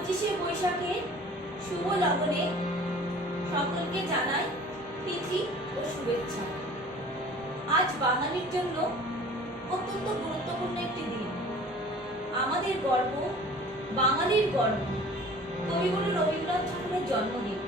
25শে বৈশাখের শুভ লগনে সকলকে জানাই প্রীতি ও শুভেচ্ছা। আজ বাঙালির জন্য অত্যন্ত গুরুত্বপূর্ণ একটি দিন। আমাদের গর্ব, বাঙালির গর্ব, কবিগুরু রবীন্দ্রনাথ ঠাকুরের জন্মদিন।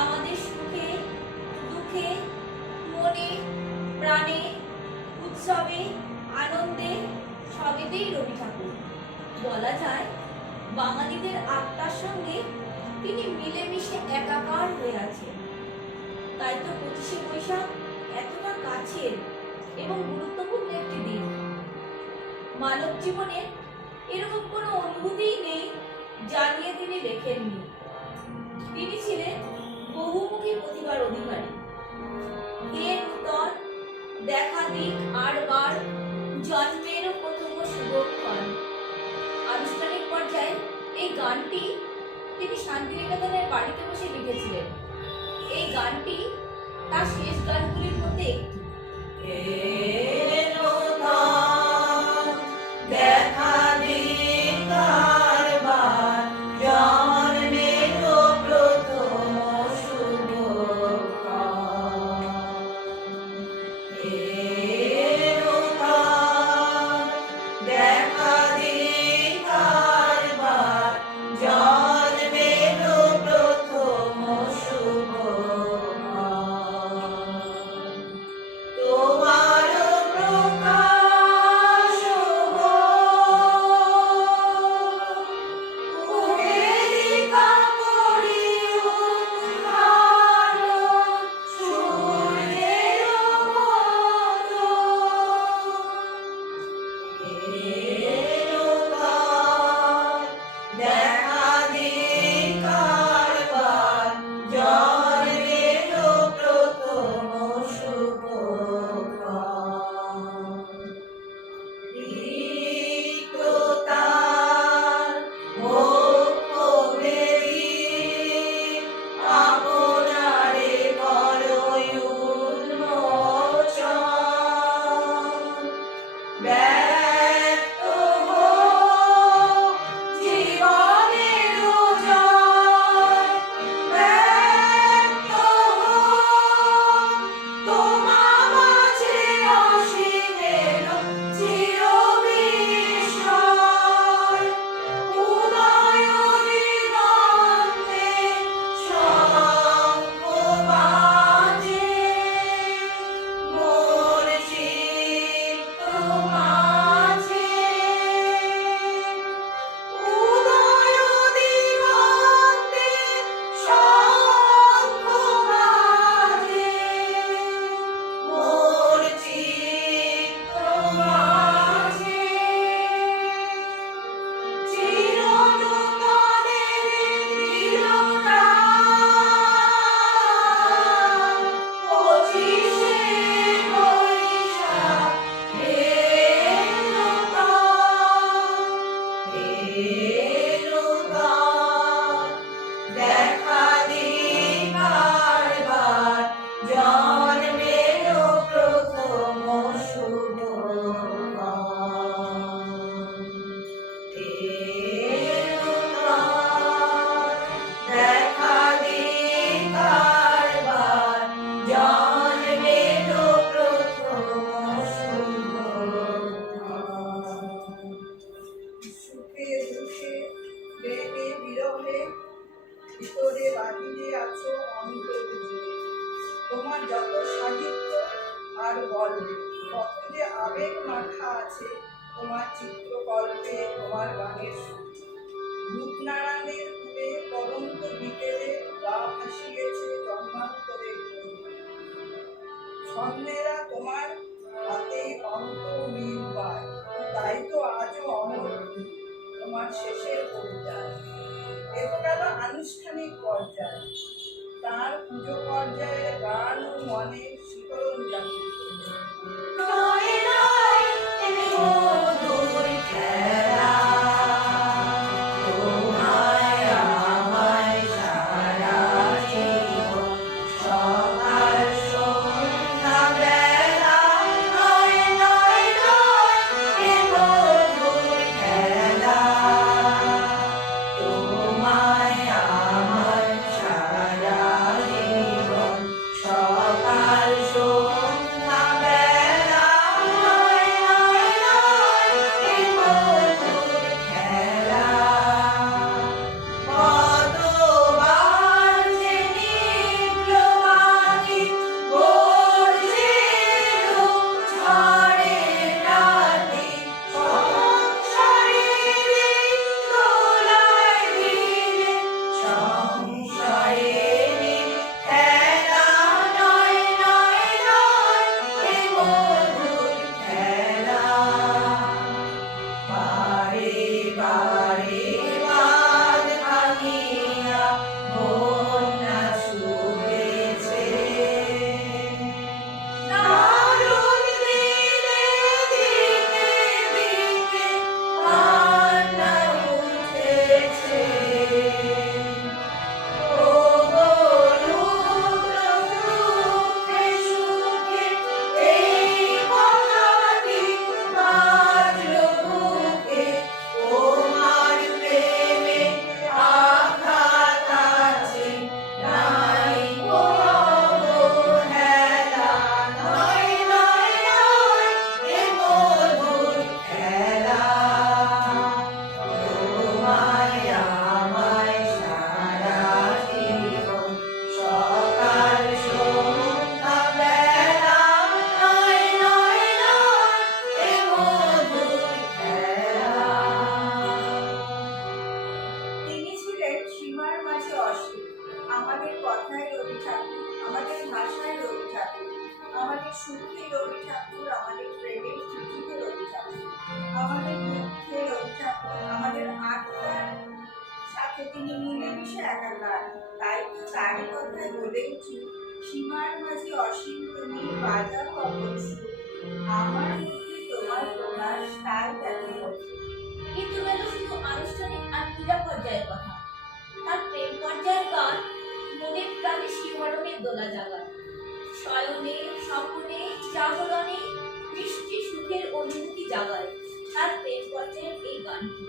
আমাদের সুখে দুঃখে, মনে প্রাণে, উৎসবে আনন্দে সবেতেই রবি ঠাকুর। বলা যায় বাঙালিদের আত্মার সঙ্গে তিনি মিলেমিশে একাকার হয়ে আছেন। তাই তো 25শে বৈশাখ এতটা কাছের এবং গুরুত্বপূর্ণ একটি দিন। মানব জীবনে এরকম কোনো অনুভূতিই নেই যা নিয়ে তিনি লেখেননি। তিনি ছিলেন বহুমুখী প্রতিভার অধিকারী। হে নূতন দেখা দিক আর বার, জন্মের প্রথম শুভক্ষণ। আনুষ্ঠানিক পর্যায়ে এই গানটি তিনি শান্তিনিকেতনের বাড়িতে বসে লিখেছিলেন। এই গানটি তার শেষ গানগুলির মধ্যে একটি। তোমার যত সাহিত্য আর গল্পে কত যে আবেগ মাখা আছে তোমার চিত্রকল্পে, তোমার গানের সুরে। রূপনারায়ণের কূলে পরন্ত বিকেলে গা ভাসিয়েছে জন্মান্তরের ছন্দেরা তোমার হাতেই অন্ত মিল পায়। তাই তো আজও অমর তোমার শেষের কবিতা। এত গেল আনুষ্ঠানিক পর্যায়ে। তার পুজো পর্যায়ের গান ও মনে শিহরণ জাগিয়ে Oh আমাদের সুখে রবি ঠাকুর, আমাদের প্রেমের চিঠিতে রবি ঠাকুর, আমাদের দুঃখে রবি ঠাকুর, আমাদের আত্মার সাথে তিনি মিলেমিশে একাকার। তাই তো তারই কথায় বলেছি, সীমার মাঝে অসীম তুমি বাজাও অপর সুর, আমার মধ্যে তোমার প্রকাশ তাই দেখে। কিন্তু গেল শুধু আনুষ্ঠানিক আর ক্রীড়া পর্যায়ের কথা। তার প্রেম পর্যায়ের গান মনের প্রাণে শিহরণের দোলা জাগায়। শয়নে, স্বপনে, জাগরণে মিষ্টি সুখের অনুভূতি জাগায় তার প্রেম পর্যায়ের এই গানটি।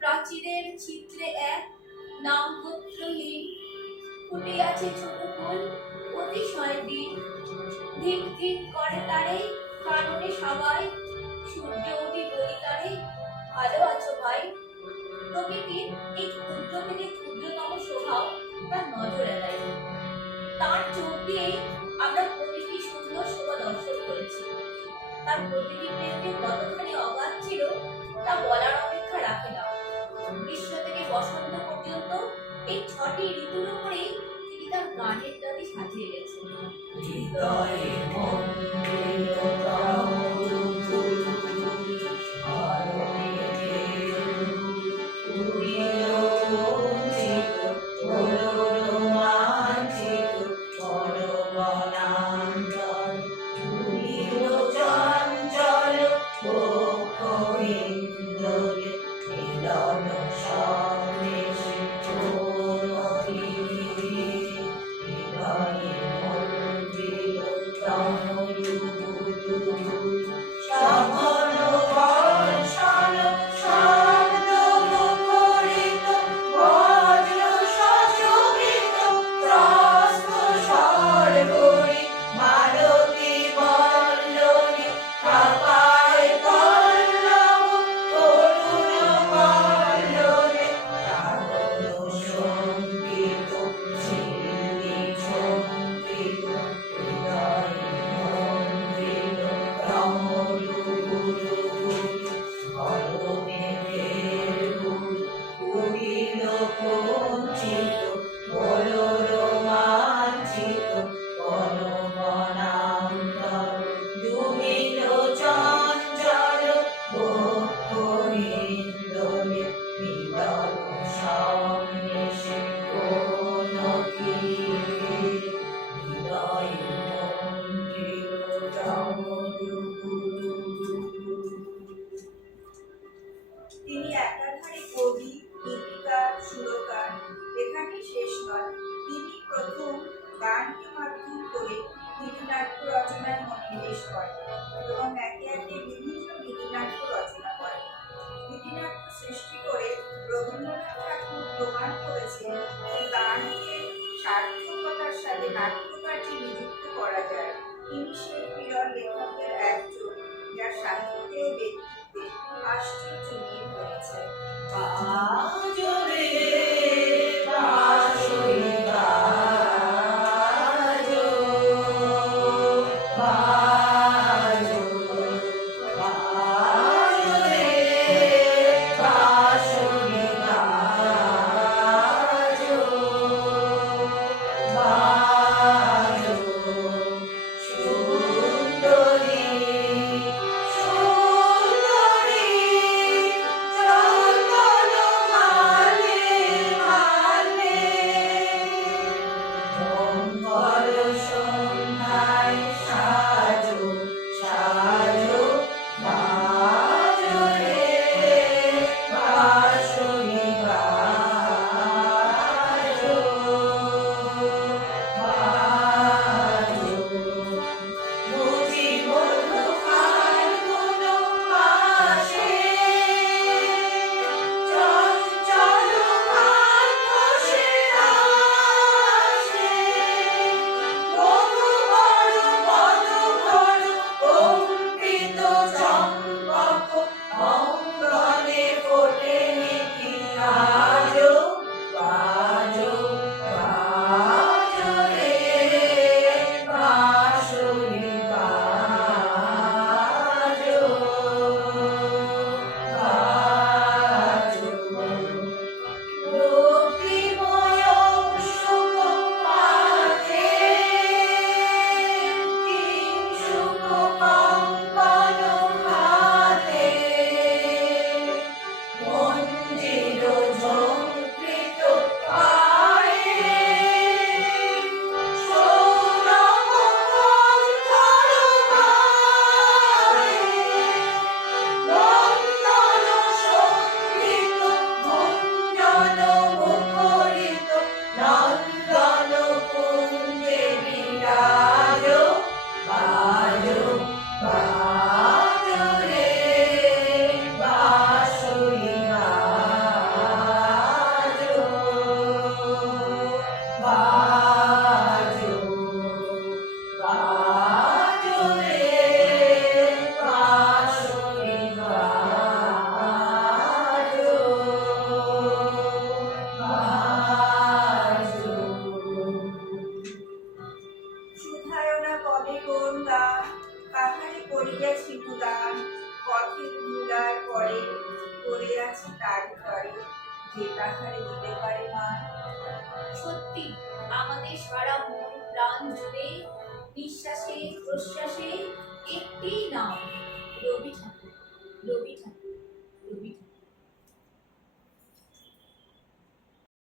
প্রাচীরের চিত্রে এক নাম গোত্রহীন ফুটে আছে ছোট ফুল অতিশয় দিন, ধিক ধিক করে তারে কারণে সবাই, সূর্য অতি বলি তারে ভালো আছো ভাই। প্রকৃতির এই ক্ষুদ্র থেকে ক্ষুদ্রতম স্বভাব তার নজর এড়ায় না। তার চোখ দিয়েই আমরা প্রতিটি সুন্দর শোভা দর্শন করেছি। তার প্রতিটি প্রেমকে কতখানি অগাধ ছিল তা বলার অপেক্ষা রাখে না। গ্রীষ্ম থেকে বসন্ত পর্যন্ত এই 6টি ঋতুর উপরেই তিনি তার গানের দাবি সাজিয়ে গেছেন। রোমাঞ্চিত গীতিনাট্য রচনায় মনোনিবেশ করেন এবং একে একে বিভিন্ন গীতিনাট্য রচনা করেন। গীতিনাট্য সৃষ্টি করে রবীন্দ্রনাথ ঠাকুর প্রমাণ করেছেন যে গানকে সার্থকতার সাথে নাট্যকার্যে নিযুক্ত করা যায়। তিনি সেই প্রিয় লেখকের একজন যার সাহিত্যে ও ব্যক্তিত্বে আশ্চর্য মিল রয়েছে। সুধায়না পদে কোন গান, কাহারে করিয়াছিল দান, পথের ধুলার পরে পড়ে আছি তার ঘরে, যে তাহারে দিতে পারে মান। সত্যি আমাদের সারা মন প্রাণ জুড়ে নিঃশ্বাসে প্রশ্বাসে একটি নাম, রবি ঠাকুর। রবি ঠাকুর।